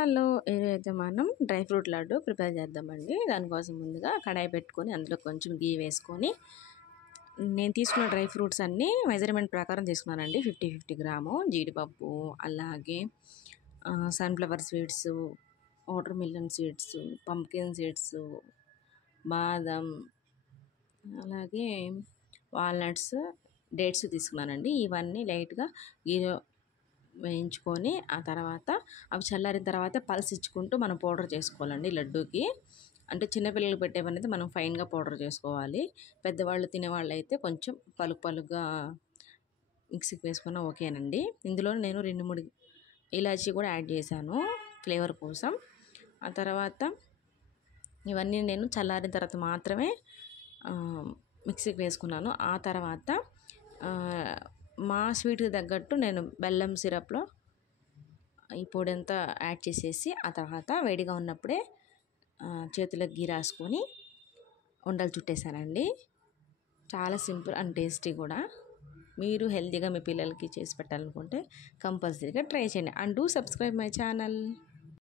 Hello, ఈరోజైతే మనం dry fruit laddu prepare చేద్దామండి. దానికోసం ముందుగా కడాయి పెట్టుకొని అందులో కొంచెం గీ వేసుకొని నేను తీసుకున్న డ్రై ఫ్రూట్స్ అన్నీ మెజర్మెంట్ ప్రకారం తీసుకున్నానండి. 50 గ్రాము జీడిపప్పు, అలాగే sunflower seeds, water melon seeds, pumpkin seeds, బాదం, అలాగే వాల్నట్స్, డేట్స్ తీసుకున్నానండి. ఇవన్నీ లైట్గా గీలో వేయించుకొని ఆ తర్వాత అవి చల్లారిన తర్వాత పల్స్ ఇచ్చుకుంటూ మనం పౌడర్ చేసుకోవాలండి లడ్డూకి. అంటే చిన్నపిల్లలు పెట్టేవన్నైతే మనం ఫైన్గా పౌడర్ చేసుకోవాలి. పెద్దవాళ్ళు తినేవాళ్ళు అయితే కొంచెం పలుకుగా మిక్సీకి వేసుకున్నా ఓకేనండి. ఇందులో నేను 2-3 ఇలాచీ కూడా యాడ్ చేశాను ఫ్లేవర్ కోసం. ఆ తర్వాత ఇవన్నీ నేను చల్లారిన తర్వాత మాత్రమే మిక్సీకి వేసుకున్నాను. ఆ తర్వాత మా స్వీట్కి తగ్గట్టు నేను బెల్లం సిరప్లో ఈ పొడి అంతా యాడ్ చేసేసి ఆ తర్వాత వేడిగా ఉన్నప్పుడే చేతులకు గీ రాసుకొని ఉండలు చుట్టేసానండి. చాలా సింపుల్ అండ్ టేస్టీ కూడా. మీరు హెల్తీగా మీ పిల్లలకి చేసి పెట్టాలనుకుంటే కంపల్సరీగా ట్రై చేయండి. And do subscribe my channel.